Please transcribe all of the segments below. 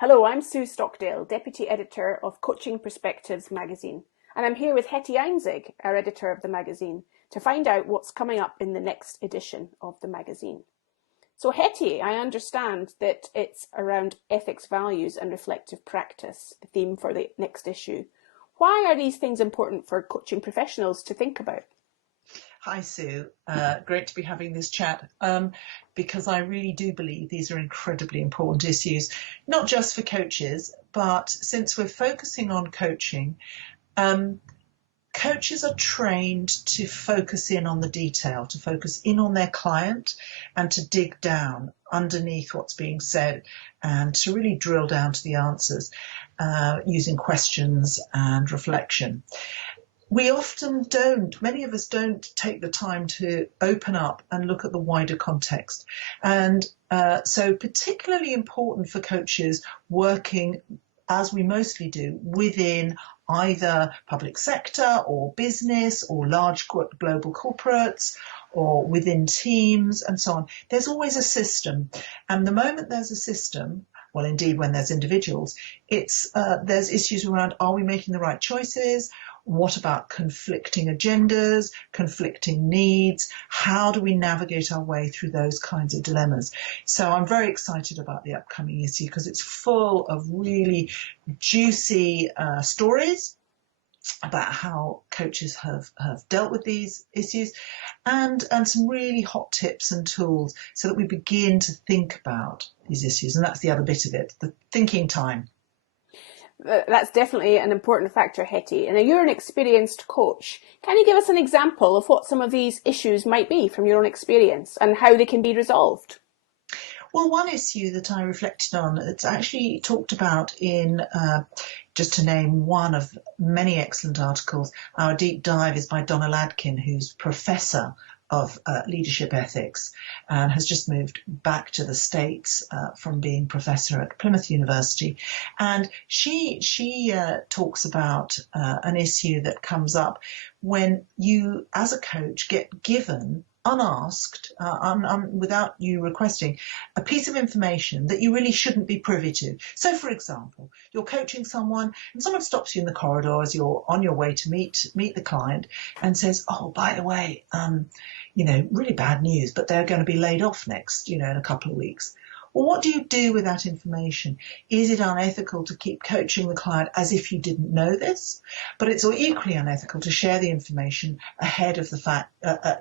Hello, I'm Sue Stockdale, Deputy Editor of Coaching Perspectives magazine, and I'm here with Hetty Einzig, our editor of the magazine, to find out what's coming up in the next edition of the magazine. So Hetty, I understand that it's around ethics, values and reflective practice, the theme for the next issue. Why are these things important for coaching professionals to think about? Hi, Sue. Great to be having this chat because I really do believe these are incredibly important issues, not just for coaches, but since we're focusing on coaching, coaches are trained to focus in on the detail, to focus in on their client and to dig down underneath what's being said and to really drill down to the answers using questions and reflection. We often don't, many of us don't take the time to open up and look at the wider context. And so particularly important for coaches working, as we mostly do, within either public sector or business or large global corporates or within teams and so on. There's always a system. And the moment there's a system, well, indeed, when there's individuals, there's issues around, are we making the right choices? What about conflicting agendas, conflicting needs? How do we navigate our way through those kinds of dilemmas? So I'm very excited about the upcoming issue because it's full of really juicy stories about how coaches have dealt with these issues and some really hot tips and tools so that we begin to think about these issues. And that's the other bit of it, the thinking time. That's definitely an important factor, Hetty. And you're an experienced coach. Can you give us an example of what some of these issues might be from your own experience and how they can be resolved? Well, one issue that I reflected on, it's actually talked about in, just to name one of many excellent articles, our deep dive is by Donna Ladkin, who's professor of leadership ethics and has just moved back to the States from being professor at Plymouth University. And she talks about an issue that comes up when you, as a coach, get given unasked, without you requesting, a piece of information that you really shouldn't be privy to. So, for example, you're coaching someone and someone stops you in the corridor as you're on your way to meet the client and says, oh, by the way, really bad news, but they're going to be laid off next, in a couple of weeks. Well, what do you do with that information? Is it unethical to keep coaching the client as if you didn't know this? But it's equally unethical to share the information ahead of the fact,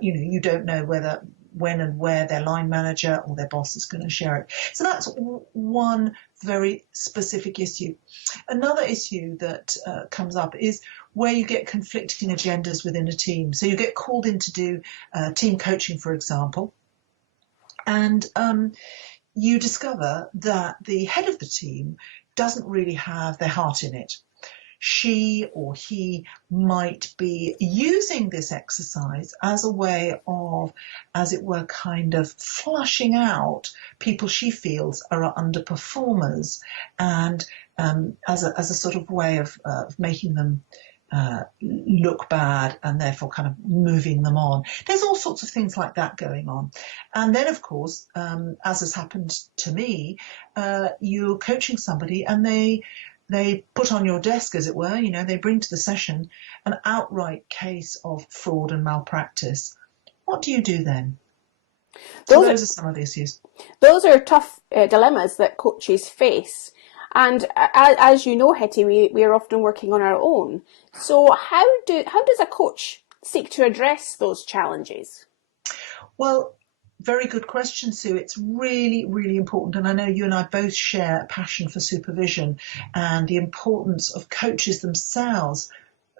you don't know when and where their line manager or their boss is going to share it. So that's one very specific issue. Another issue that comes up is where you get conflicting agendas within a team. So you get called in to do team coaching, for example, and you discover that the head of the team doesn't really have their heart in it. She or he might be using this exercise as a way of, as it were, kind of flushing out people she feels are underperformers and as a sort of way of making them look bad and therefore kind of moving them on. There's all sorts of things like that going on. And then, of course, as has happened to me, you're coaching somebody and they put on your desk, as it were, they bring to the session an outright case of fraud and malpractice. What do you do then? So those are some of the issues. Those are tough dilemmas that coaches face. And as you know, Hetty, we are often working on our own. So how does a coach seek to address those challenges? Well, very good question, Sue. It's really, really important. And I know you and I both share a passion for supervision and the importance of coaches themselves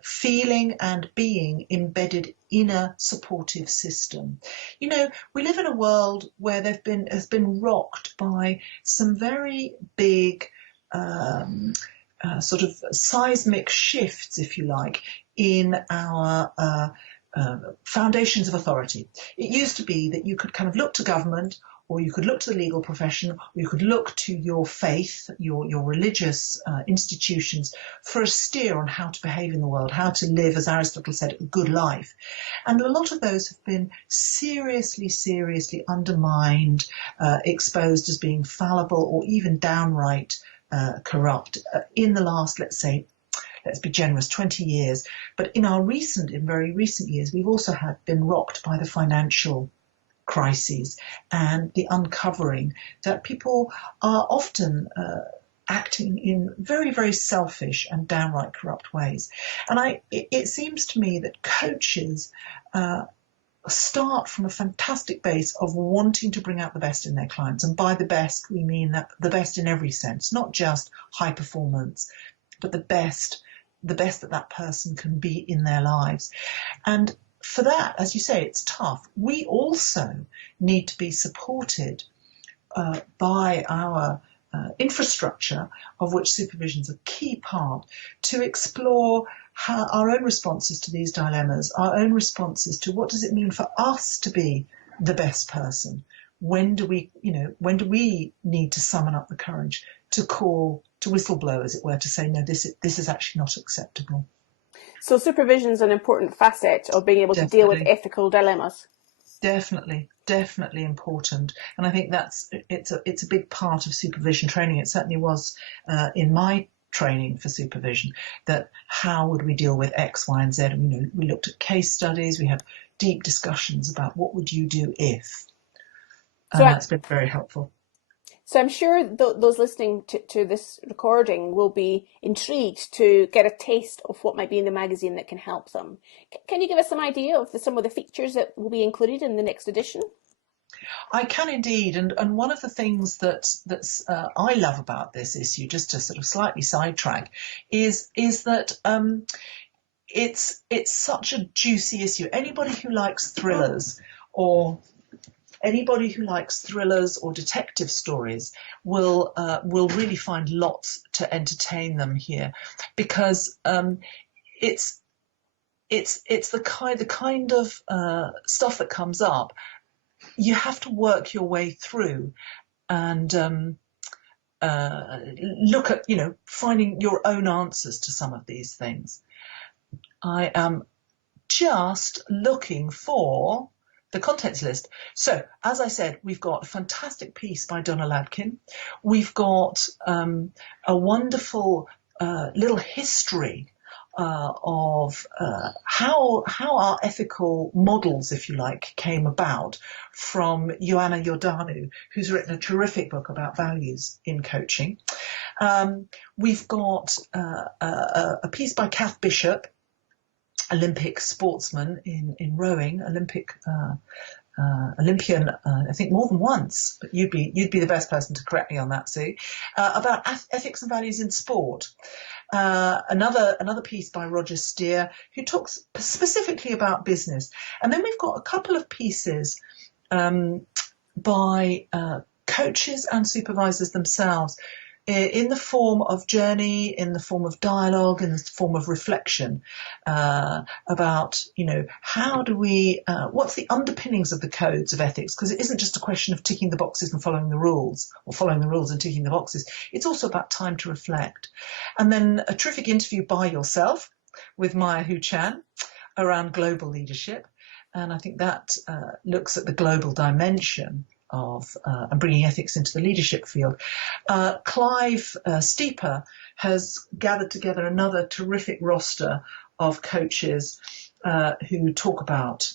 feeling and being embedded in a supportive system. We live in a world where has been rocked by some very big sort of seismic shifts, if you like, in our foundations of authority. It used to be that you could kind of look to government, or you could look to the legal profession, or you could look to your faith, your religious institutions for a steer on how to behave in the world, how to live, as Aristotle said, a good life. And a lot of those have been seriously undermined, exposed as being fallible or even downright corrupt in the last, let's be generous, 20 years. But in very recent years, we've also been rocked by the financial crises and the uncovering that people are often acting in very, very selfish and downright corrupt ways. And it seems to me that coaches start from a fantastic base of wanting to bring out the best in their clients. And by the best, we mean that the best in every sense, not just high performance, but the best that person can be in their lives. And for that, as you say, it's tough. We also need to be supported by our infrastructure, of which supervision is a key part, to explore our own responses to these dilemmas, our own responses to what does it mean for us to be the best person? When do we need to summon up the courage to whistleblow, as it were, to say, no, this is actually not acceptable. So supervision is an important facet of being able to deal with ethical dilemmas. Definitely important, and I think it's a big part of supervision training. It certainly was in my training for supervision, that how would we deal with X, Y, and Z. And, we looked at case studies, we had deep discussions about what would you do if. And that's been very helpful. So I'm sure those listening to this recording will be intrigued to get a taste of what might be in the magazine that can help them. Can you give us some idea of some of the features that will be included in the next edition? I can indeed, and one of the things that I love about this issue, just to sort of slightly sidetrack, is that it's such a juicy issue. Anybody who likes thrillers or detective stories will really find lots to entertain them here, because it's the kind of stuff that comes up. You have to work your way through and look at, finding your own answers to some of these things. I am just looking for the contents list. So, as I said, we've got a fantastic piece by Donna Ladkin. We've got a wonderful little history of how our ethical models, if you like, came about, from Ioana Iordanu, who's written a terrific book about values in coaching. We've got a piece by Kath Bishop, Olympic sportsman in rowing, Olympian, I think more than once, but you'd be the best person to correct me on that, Sue, about ethics and values in sport. Another piece by Roger Steer, who talks specifically about business. And then we've got a couple of pieces by coaches and supervisors themselves, in the form of journey, in the form of dialogue, in the form of reflection, about, how do we, what's the underpinnings of the codes of ethics? Because it isn't just a question of ticking the boxes and following the rules, or following the rules and ticking the boxes. It's also about time to reflect. And then a terrific interview by yourself with Maya Hu Chan around global leadership. And I think that looks at the global dimension of and bringing ethics into the leadership field. Clive Steeper has gathered together another terrific roster of coaches who talk about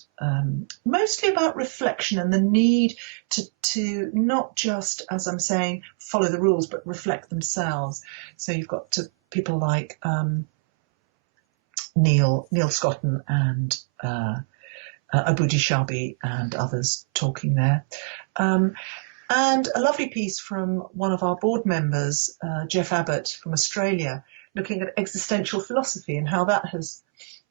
mostly about reflection and the need to not just, as I'm saying, follow the rules, but reflect themselves. So you've got people like Neil Scotton and Abudi Shabi and others talking there. And a lovely piece from one of our board members, Jeff Abbott from Australia, looking at existential philosophy and how that has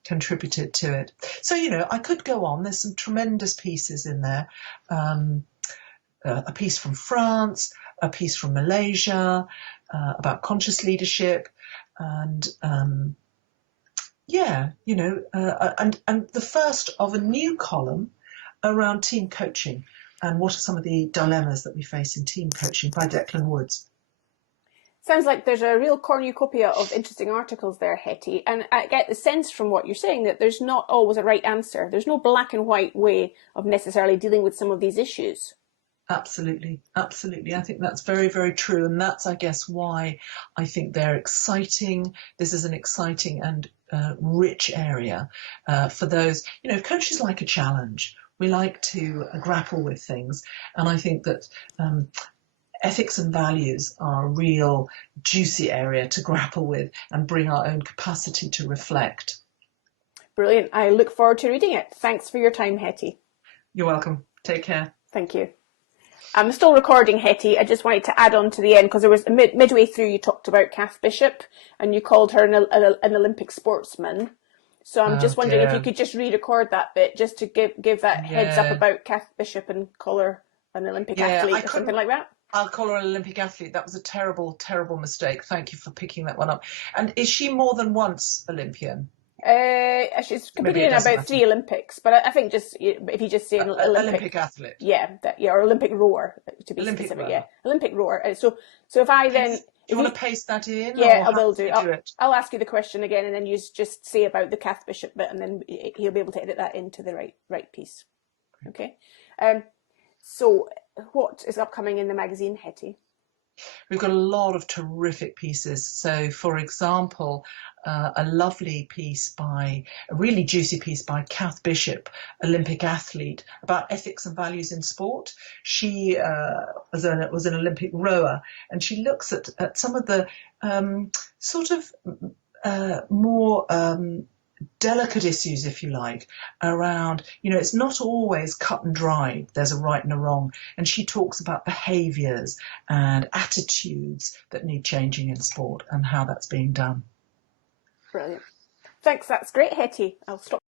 contributed to it. So, I could go on. There's some tremendous pieces in there. A piece from France, a piece from Malaysia about conscious leadership, and and the first of a new column around team coaching and what are some of the dilemmas that we face in team coaching by Declan Woods. Sounds like there's a real cornucopia of interesting articles there, Hetty, and I get the sense from what you're saying that there's not always a right answer. There's no black and white way of necessarily dealing with some of these issues. Absolutely, absolutely. I think that's very, very true. And that's, I guess, why I think they're exciting. This is an exciting and rich area for those, coaches like a challenge. We like to grapple with things. And I think that ethics and values are a real juicy area to grapple with and bring our own capacity to reflect. Brilliant. I look forward to reading it. Thanks for your time, Hetty. You're welcome. Take care. Thank you. I'm still recording, Hetty. I just wanted to add on to the end because there was midway through you talked about Kath Bishop and you called her an Olympic sportsman. So I'm just wondering if you could just re-record that bit just to give that heads up about Kath Bishop and call her an Olympic athlete or something like that. I'll call her an Olympic athlete. That was a terrible, terrible mistake. Thank you for picking that one up. And is she more than once Olympian? She's competed in about 3 Olympics, but I think just if you just say an Olympic athlete, or Olympic rower to be Olympic specific, rower. Olympic rower. So if I then, do you want to paste that in? Yeah, I will do. I'll ask you the question again, and then you just say about the Kath Bishop bit, and then he'll be able to edit that into the right piece. Okay. So what is upcoming in the magazine, Hetty? We've got a lot of terrific pieces. So, for example, a really juicy piece by Kath Bishop, Olympic athlete, about ethics and values in sport. She was an Olympic rower, and she looks at some of the sort of more delicate issues, if you like, around, it's not always cut and dried. There's a right and a wrong. And she talks about behaviours and attitudes that need changing in sport and how that's being done. Brilliant. Thanks. That's great, Hetty. I'll stop.